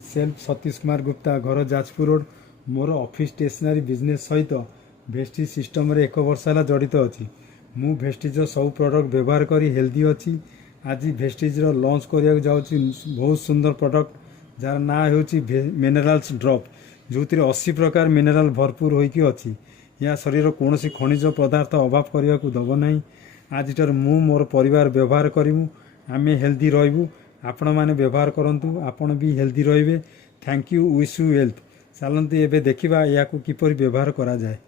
Self Satish Kumar Gupta घर Jajpur road मोर office stationery business सहित Vestige system रे 1 वर्ष है जड़ित अच्छी मु भेस्टिज सब प्रोडक्ट व्यवहार करी हेल्दी अच्छी आज भेस्टिज लॉन्च करने जाऊँगी बहुत सुंदर प्रोडक्ट जार ना हो मिनरल्स ड्रॉप जो 80 प्रकार मिनरल भरपूर होइकी अच्छी या शरीर कौन खनिज पदार्थ अभाव करने को दब ना आज मोर परिवार व्यवहार करूँ आम हेल्दी रही आपण मैंने व्यवहार करूँ आपण भी हेल्दी रे thank you wish you health चलते एवं देखा या किपर व्यवहार करा जाए।